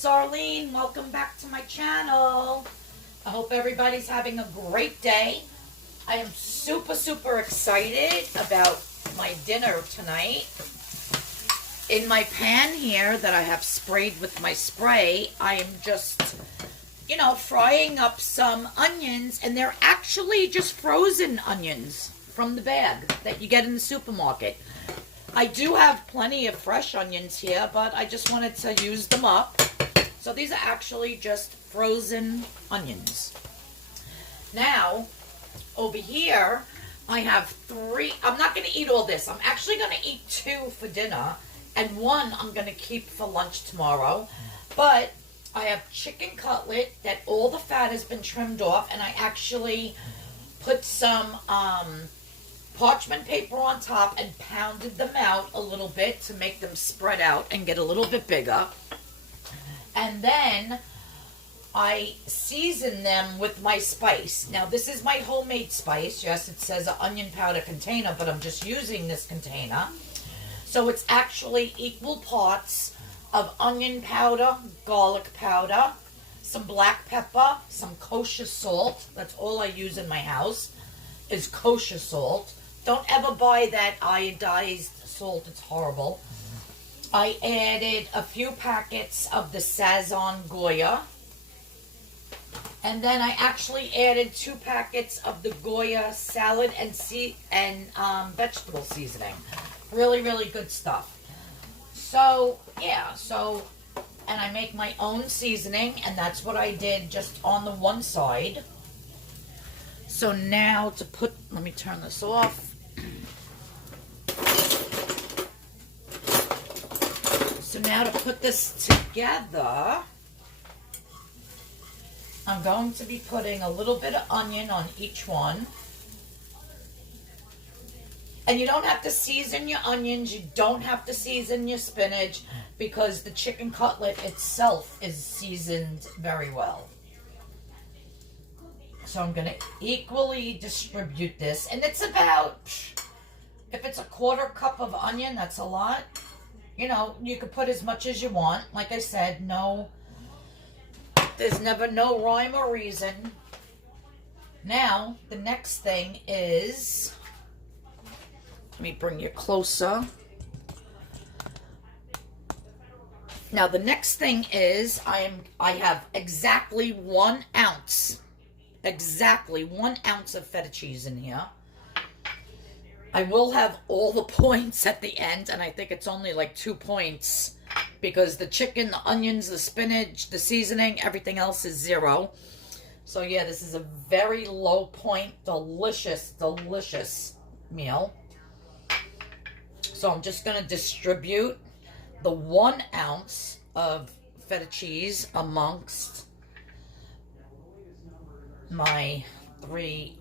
it's Arlene. Welcome back to my channel. I hope everybody's having a great day. I am super excited about my dinner tonight. In my pan here that I have sprayed with my spray, I am just, frying up some onions, and they're actually just frozen onions from the bag that you get in the supermarket. I do have plenty of fresh onions here, but I just wanted to use them up. So these are actually just frozen onions. Now, over here, I have 3. I'm not going to eat all this. I'm actually going to eat 2 for dinner, and 1 I'm going to keep for lunch tomorrow. But I have chicken cutlet that all the fat has been trimmed off, and I actually put some parchment paper on top and pounded them out a little bit to make them spread out and get a little bit bigger. And then I season them with my spice. Now this is my homemade spice. Yes, it says an onion powder container, but I'm just using this container. So it's actually equal parts of onion powder, garlic powder, some black pepper, some kosher salt. That's all I use in my house is kosher salt. Don't ever buy that iodized salt. It's horrible. I added a few packets of the Sazon Goya. And then I actually added 2 packets of the Goya salad and vegetable seasoning. Really good stuff. So, yeah. And I make my own seasoning, and that's what I did just on the one side. So now let me turn this off. So now to put this together, I'm going to be putting a little bit of onion on each one. And you don't have to season your onions, you don't have to season your spinach, because the chicken cutlet itself is seasoned very well. So I'm going to equally distribute this. And it's about, if it's a 1/4 cup of onion, that's a lot. You could put as much as you want. Like I said, there's never no rhyme or reason. Now, the next thing is, let me bring you closer. Now, the next thing is, I have exactly 1 ounce. Exactly 1 ounce of feta cheese in here. I will have all the points at the end, and I think it's only like 2 points because the chicken, the onions, the spinach, the seasoning, everything else is 0. So yeah, this is a very low point, delicious meal. So I'm just going to distribute the 1 ounce of feta cheese amongst my 3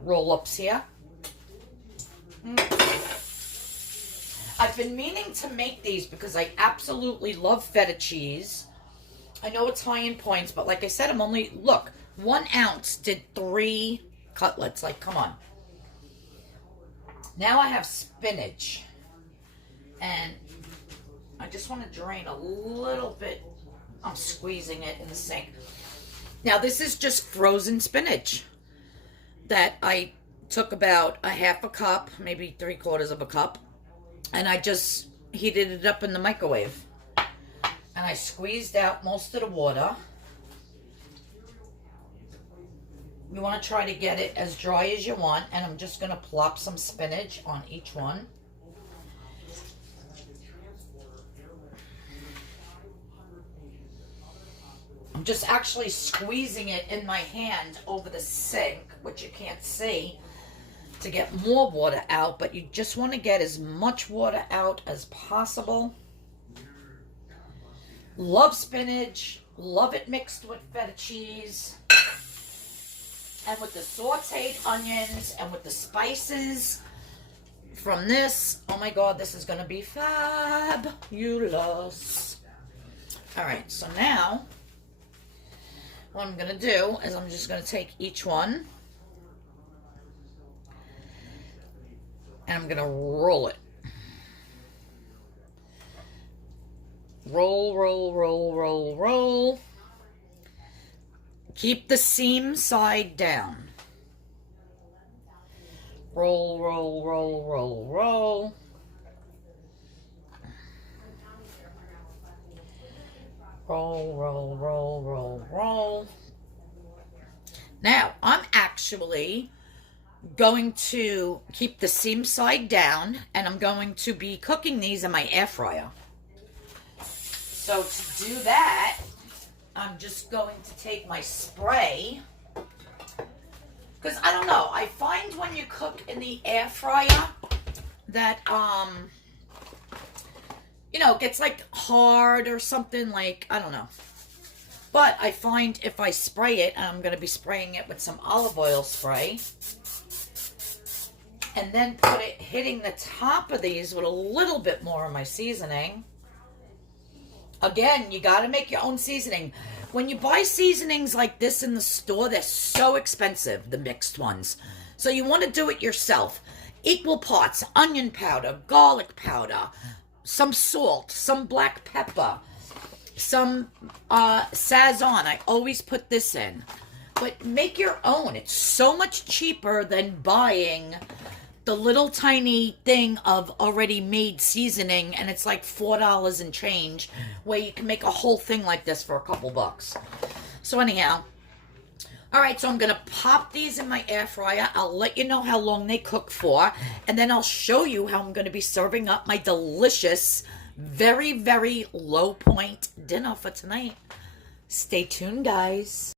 roll-ups here. I've been meaning to make these because I absolutely love feta cheese. I know it's high in points, but like I said, look, 1 ounce did 3 cutlets. Like, come on. Now I have spinach. And I just want to drain a little bit. I'm squeezing it in the sink. Now, this is just frozen spinach that I took about a 1/2 cup, maybe 3/4 of a cup, and I just heated it up in the microwave. And I squeezed out most of the water. You want to try to get it as dry as you want, and I'm just going to plop some spinach on each one. I'm just actually squeezing it in my hand over the sink, which you can't see, to get more water out, but you just want to get as much water out as possible. Love spinach, love it mixed with feta cheese, and with the sauteed onions, and with the spices from this. Oh my God, this is going to be fabulous. All right, so now what I'm going to do is I'm just going to take each one and I'm going to roll it. Roll, roll, roll, roll, roll. Keep the seam side down. Roll, roll, roll, roll, roll. Roll, roll, roll, roll, roll. Now, I'm actually going to keep the seam side down, and I'm going to be cooking these in my air fryer. So to do that, I'm just going to take my spray, because I don't know, I find when you cook in the air fryer that, you know, it gets like hard or something, like, I don't know. But I find if I spray it, and I'm going to be spraying it with some olive oil spray, and then hitting the top of these with a little bit more of my seasoning. Again, you got to make your own seasoning. When you buy seasonings like this in the store, they're so expensive, the mixed ones. So you want to do it yourself. Equal parts, onion powder, garlic powder, some salt, some black pepper, some Sazon. I always put this in. But make your own. It's so much cheaper than buying the little tiny thing of already made seasoning, and it's like $4 and change, where you can make a whole thing like this for a couple bucks. So anyhow, all right, so I'm going to pop these in my air fryer. I'll let you know how long they cook for, and then I'll show you how I'm going to be serving up my delicious, very, very low point dinner for tonight. Stay tuned, guys.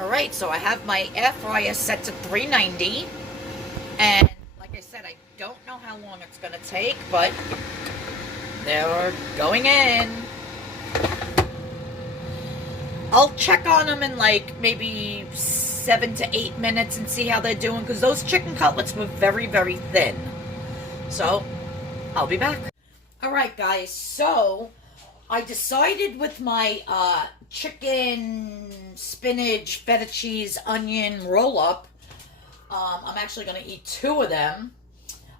All right, so I have my air fryer set to 390, and like I said, I don't know how long it's going to take, but they're going in. I'll check on them in like maybe 7 to 8 minutes and see how they're doing, because those chicken cutlets were very, very thin. So, I'll be back. All right, guys, so I decided with my chicken, spinach, feta cheese, onion roll-up, I'm actually going to eat 2 of them.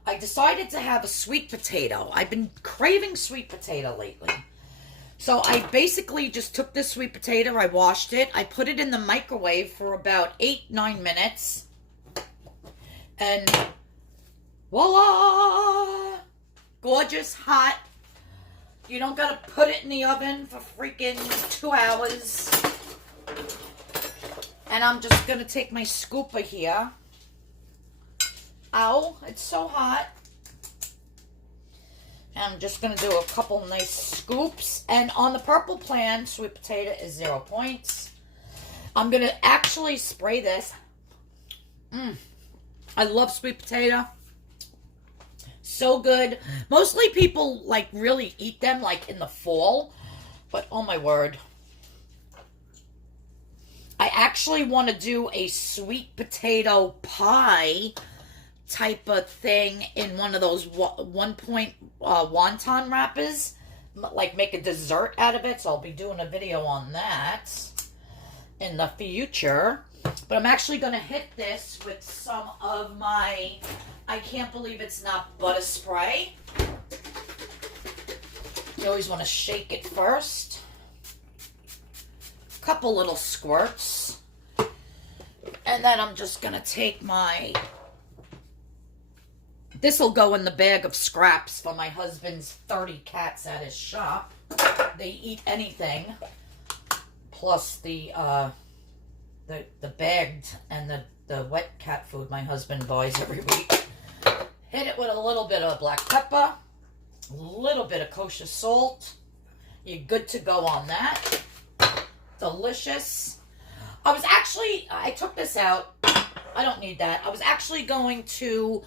I decided to have a sweet potato. I've been craving sweet potato lately. So I basically just took this sweet potato, I washed it, I put it in the microwave for about 8-9 minutes. And voila! Gorgeous, hot. You don't got to put it in the oven for freaking 2 hours. And I'm just going to take my scooper here. Ow, it's so hot. And I'm just going to do a couple nice scoops. And on the purpleplan, sweet potato is 0 points. I'm going to actually spray this. I love sweet potato. So good. Mostly people like really eat them like in the fall. But oh my word. I actually want to do a sweet potato pie type of thing in one of those 1 point wonton wrappers, like make a dessert out of it. So I'll be doing a video on that in the future. But I'm actually going to hit this with some of my, I can't believe it's not butter spray. You always want to shake it first. Couple little squirts. And then I'm just going to take my, this will go in the bag of scraps for my husband's 30 cats at his shop. They eat anything. Plus the bagged and the wet cat food my husband buys every week. Hit it with a little bit of black pepper. A little bit of kosher salt. You're good to go on that. Delicious. I took this out. I don't need that. I was actually going to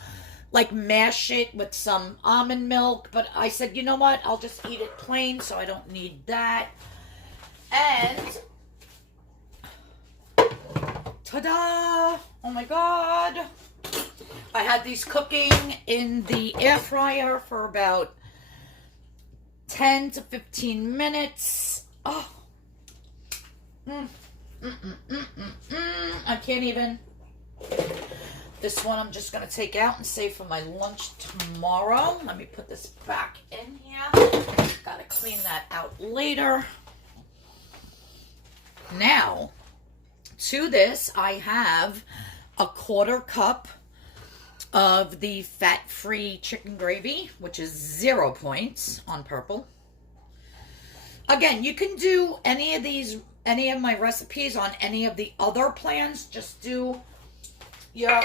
like mash it with some almond milk, but I said, you know what, I'll just eat it plain, so I don't need that. And ta-da! Oh my god! I had these cooking in the air fryer for about 10 to 15 minutes. Oh, I can't even. This one I'm just going to take out and save for my lunch tomorrow. Let me put this back in here. Got Gotta clean that out later. Now, to this, I have a 1/4 cup of the fat-free chicken gravy, which is 0 points on purple. Again, you can do any of my recipes on any of the other plans. Just do your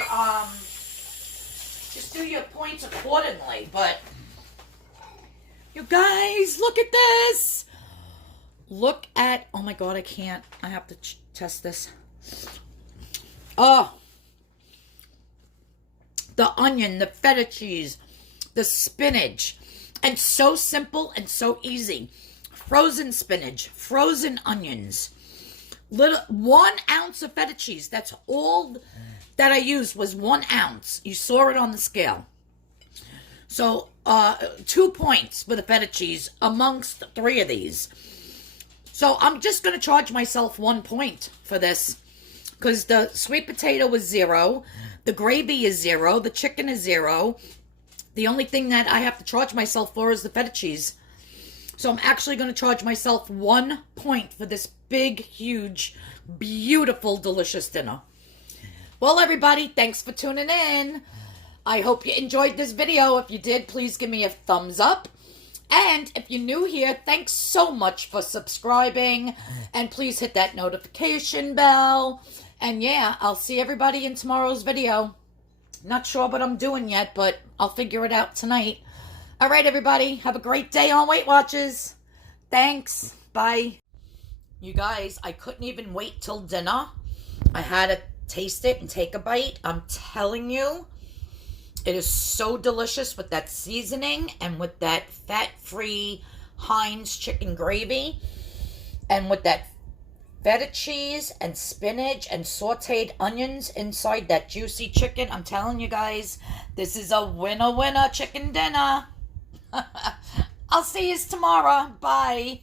points accordingly. But you guys, look at this. Look at, oh my God, I can't. I have to test this. Oh, the onion, the feta cheese, the spinach, and so simple and so easy. Frozen spinach, frozen onions, 1 ounce of feta cheese. That's all that I used was 1 ounce. You saw it on the scale. So 2 points for the feta cheese amongst 3 of these. So I'm just going to charge myself 1 point for this because the sweet potato was 0. The gravy is 0. The chicken is 0. The only thing that I have to charge myself for is the feta cheese. So I'm actually going to charge myself 1 point for this big, huge, beautiful, delicious dinner. Well, everybody, thanks for tuning in. I hope you enjoyed this video. If you did, please give me a thumbs up. And if you're new here, thanks so much for subscribing. And please hit that notification bell. And yeah, I'll see everybody in tomorrow's video. Not sure what I'm doing yet, but I'll figure it out tonight. All right, everybody. Have a great day on Weight Watchers. Thanks. Bye. You guys, I couldn't even wait till dinner. I had to taste it and take a bite. I'm telling you, it is so delicious with that seasoning and with that fat-free Heinz chicken gravy and with that feta cheese and spinach and sauteed onions inside that juicy chicken. I'm telling you guys, this is a winner chicken dinner. I'll see you tomorrow. Bye.